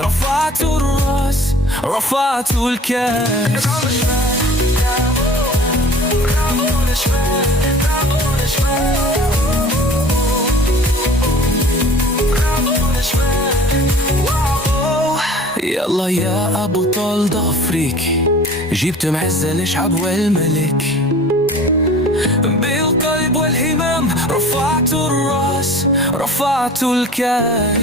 رفعت الراس رفعت الكاس. يلا يا أبو طال ده أفريقي، جبت معزة للشعب والملك، بالقلب والهمام رفعت الراس رفعت الكاس.